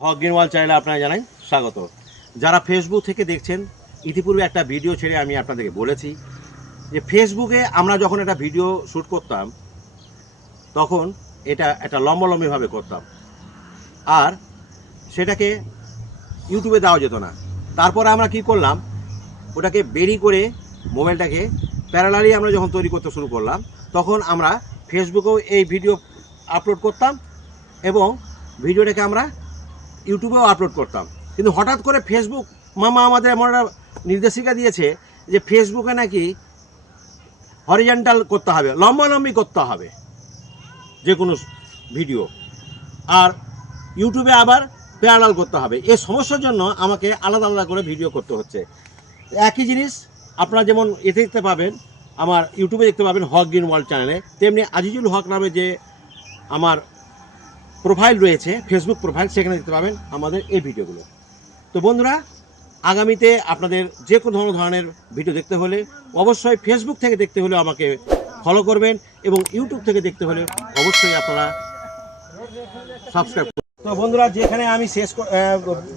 হক গ্রিনওয়াল চ্যানেলে আপনারা জানাই স্বাগত। যারা ফেসবুক থেকে দেখছেন, ইতিপূর্বে একটা ভিডিও ছেড়ে আমি আপনাদেরকে বলেছি যে ফেসবুকে আমরা যখন একটা ভিডিও শ্যুট করতাম, তখন এটা একটা লম্বালম্বিভাবে করতাম। আর সেটাকে ইউটিউবে দেওয়া যেত না। তারপরে আমরা কি করলাম, ওটাকে বেরি করে মোবাইলটাকে প্যারালালি আমরা যখন তৈরি করতে শুরু করলাম, তখন আমরা ফেসবুকেও এই ভিডিও আপলোড করতাম এবং ভিডিওটাকে আমরা ইউটিউবেও আপলোড করতাম। কিন্তু হঠাৎ করে ফেসবুক মামা আমাদের এমন একটা নির্দেশিকা দিয়েছে যে ফেসবুকে নাকি হরিজেন্টাল করতে হবে, লম্বালম্বি করতে হবে যে কোনো ভিডিও আর ইউটিউবে আবার প্যারালাল করতে হবে। এই সমস্যার জন্য আমাকে আলাদা আলাদা করে ভিডিও করতে হচ্ছে। একই জিনিস আপনারা যেমন এতে দেখতে পাবেন, আমার ইউটিউবে দেখতে পাবেন হক গ্রিন ওয়ার্ল্ড চ্যানেলে তেমনি আজিজুল হক নামে যে আমার প্রোফাইল রয়েছে ফেসবুক প্রোফাইল সেখানে দেখতে পাবেন আমাদের এই ভিডিওগুলো। তো বন্ধুরা, আগামীতে আপনাদের যে কোনো ধরনের ভিডিও দেখতে হলে অবশ্যই ফেসবুক থেকে দেখতে হলে আমাকে ফলো করবেন এবং ইউটিউব থেকে দেখতে হলে অবশ্যই আপনারা সাবস্ক্রাইব তো বন্ধুরা, যেখানে আমি শেষ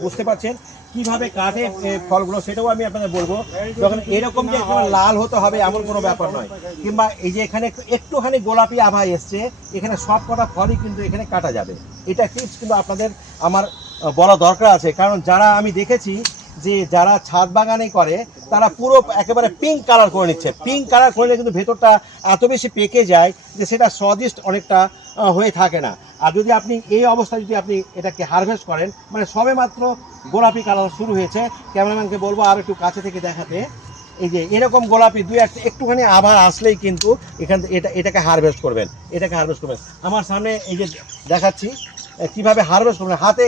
বুঝতে পারছেন কীভাবে কাটে ফলগুলো, সেটাও আমি আপনাদের বলব। যখন এরকম যে লাল হতে হবে, এমন কোনো ব্যাপার নয়। কিংবা এই যে এখানে একটু- একটুখানি গোলাপি আভা এসছে, এখানে সব কটা ফলই কিন্তু এখানে কাটা যাবে। এটা টিপস কিন্তু আপনাদের আমার বলা দরকার আছে। কারণ যারা আমি দেখেছি যে যারা ছাদ বাগানে করে, তারা পুরো একেবারে পিঙ্ক কালার করে নিচ্ছে। পিঙ্ক কালার করলে কিন্তু ভেতরটা এত বেশি পেকে যায় যে সেটা স্বাদিষ্ট অনেকটা হয়ে থাকে না। আর যদি আপনি এই অবস্থায় যদি আপনি এটাকে হারভেস্ট করেন মানে সবে মাত্র গোলাপি কালার শুরু হয়েছে। ক্যামেরাম্যানকে বলব আর একটু কাছে থেকে দেখাতে। এই যে এরকম গোলাপি দুই একটা, একটুখানি আবার আসলেই কিন্তু এখান এটা, এটাকে হারভেস্ট করবেন। এটাকে হারভেস্ট করবেন। আমার সামনে এই যে দেখাচ্ছি কীভাবে হারভেস্ট করবেন। হাতে,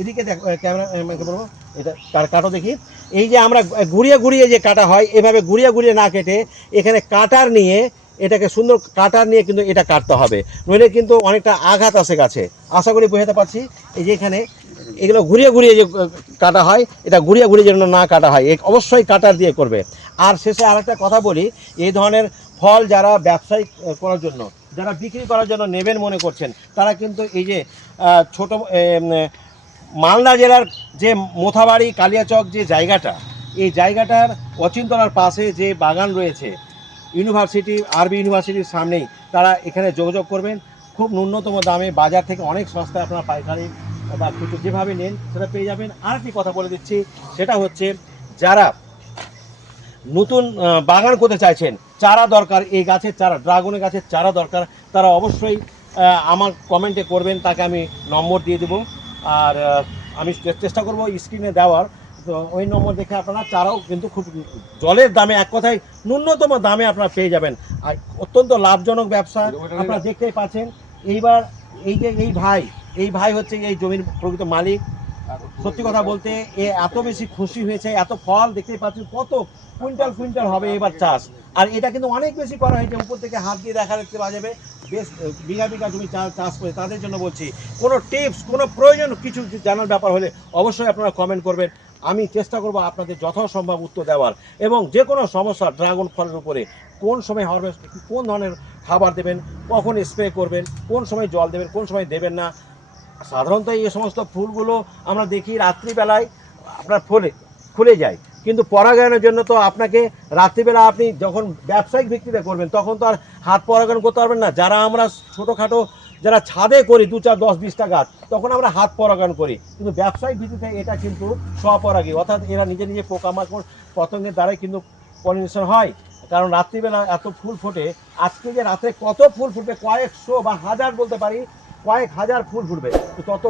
এদিকে দেখ ক্যামেরাম্যানকে বলব, এটা কাটো দেখি। এই যে আমরা ঘুরিয়ে ঘুরিয়ে যে কাটা হয়, এভাবে ঘুরিয়ে ঘুরিয়ে না কেটে এখানে কাটার নিয়ে এটাকে সুন্দর কাটার নিয়ে কিন্তু এটা কাটতে হবে। নইলে কিন্তু অনেকটা আঘাত আসে গাছে। আশা করি বোঝাতে পারছি। এই যে এখানে এগুলো ঘুরিয়ে ঘুরিয়ে যে কাটা হয়, এটা ঘুরিয়ে ঘুরিয়ে যেন না কাটা হয় অবশ্যই কাটার দিয়ে করবে। আর শেষে আরেকটা কথা বলি, এই ধরনের ফল যারা ব্যবসায়িক করার জন্য, যারা বিক্রি করার জন্য নেবেন মনে করছেন, তারা কিন্তু এই যে ছোট মালদা জেলার যে মোথাবাড়ি, কালিয়াচক যে জায়গাটা, এই জায়গাটার অচিন্তলার পাশে যে বাগান রয়েছে ইউনিভার্সিটি, আরবি ইউনিভার্সিটির সামনেই তারা এখানে যোগাযোগ করবেন। খুব ন্যূনতম দামে বাজার থেকে অনেক সস্তায় আপনারা পাইকারি বা খুচরো যেভাবে নেন সেটা পেয়ে যাবেন। আর একটি কথা বলে দিচ্ছি, সেটা হচ্ছে যারা নতুন বাগান করতে চাইছেন, চারা দরকার, এই গাছের চারা, ড্রাগনের গাছের চারা দরকার, তারা অবশ্যই আমার কমেন্টে করবেন, তাকে আমি নম্বর দিয়ে দেবো। আর আমি চেষ্টা করব স্ক্রিনে দেওয়ার। ওই নম্বর দেখে আপনারা চারাও কিন্তু খুব জলের দামে এক কথায় ন্যূনতম দামে আপনারা পেয়ে যাবেন। আর অত্যন্ত লাভজনক ব্যবসা। আপনারা দেখতেই পাচ্ছেন এইবার এই যে এই ভাই এই ভাই হচ্ছে এই জমির প্রকৃত মালিক। সত্যি কথা বলতে এ এত বেশি খুশি হয়েছে এত ফল দেখতেই পাচ্ছেন কত কুইন্টাল কুইন্টাল হবে এবার চাষ। আর এটা কিন্তু অনেক বেশি করা হয়েছে উপর থেকে হাত দিয়ে দেখা দেখতে পাওয়া যাবে। বেশ বিঘা বিঘা জমি চা- চাষ করে তাদের জন্য বলছি কোনো টিপস কোনো প্রয়োজন কিছু জানার ব্যাপার হলে অবশ্যই আপনারা কমেন্ট করবেন। আমি চেষ্টা করব আপনাদের যথাসম্ভব উত্তর দেওয়ার। এবং যে কোনো সমস্যা ড্রাগন ফলের উপরে কোন সময় হারভেস্ট কোন ধরনের খাবার দেবেন, কখন স্প্রে করবেন, কোন সময় জল দেবেন, কোন সময় দেবেন না, সাধারণত এই সমস্ত ফুলগুলো আমরা দেখি রাত্রিবেলায় আপনার ফুলে, খুলে যায়। কিন্তু পরাগায়নের জন্য তো আপনাকে রাত্রিবেলা আপনি যখন ব্যবসায়িক ভিত্তিতে করবেন, তখন তো আর হাত পরাগায়ন করতে পারবেন না। যারা আমরা ছোটোখাটো যারা ছাদে করি, দু চার, দশ বিশটা গাছ, তখন আমরা হাত পরাগায়ন করি। কিন্তু ব্যবসায়িক ভিত্তিতে এটা কিন্তু স্বপরাগী, অর্থাৎ এরা নিজে নিজে পোকামাকড় পতঙ্গের দ্বারাই কিন্তু পলিনেশন হয়। কারণ রাত্রিবেলা এত ফুল ফোটে, আজকে যে রাত্রে কত ফুল ফুটবে, কয়েকশো বা হাজার বলতে পারি, কয়েক হাজার ফুল ফুটবে তত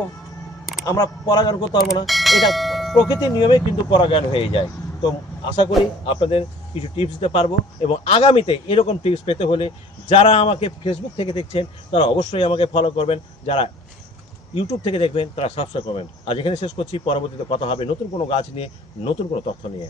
আমরা পরাগায়ন করতে পারব না। এটা প্রকৃতির নিয়মে কিন্তু পরাগায়ন হয়ে যায়। তো আশা করি আপনাদের কিছু টিপস দিতে পারব এবং আগামীতে এরকম টিপস পেতে হলে যারা আমাকে ফেসবুক থেকে দেখছেন, তারা অবশ্যই আমাকে ফলো করবেন। যারা ইউটিউব থেকে দেখবেন, তারা সাবস্ক্রাইব করবেন। আজ এখানে শেষ করছি। পরবর্তীতে কথা হবে নতুন কোনো গাছ নিয়ে, নতুন কোনো তথ্য নিয়ে।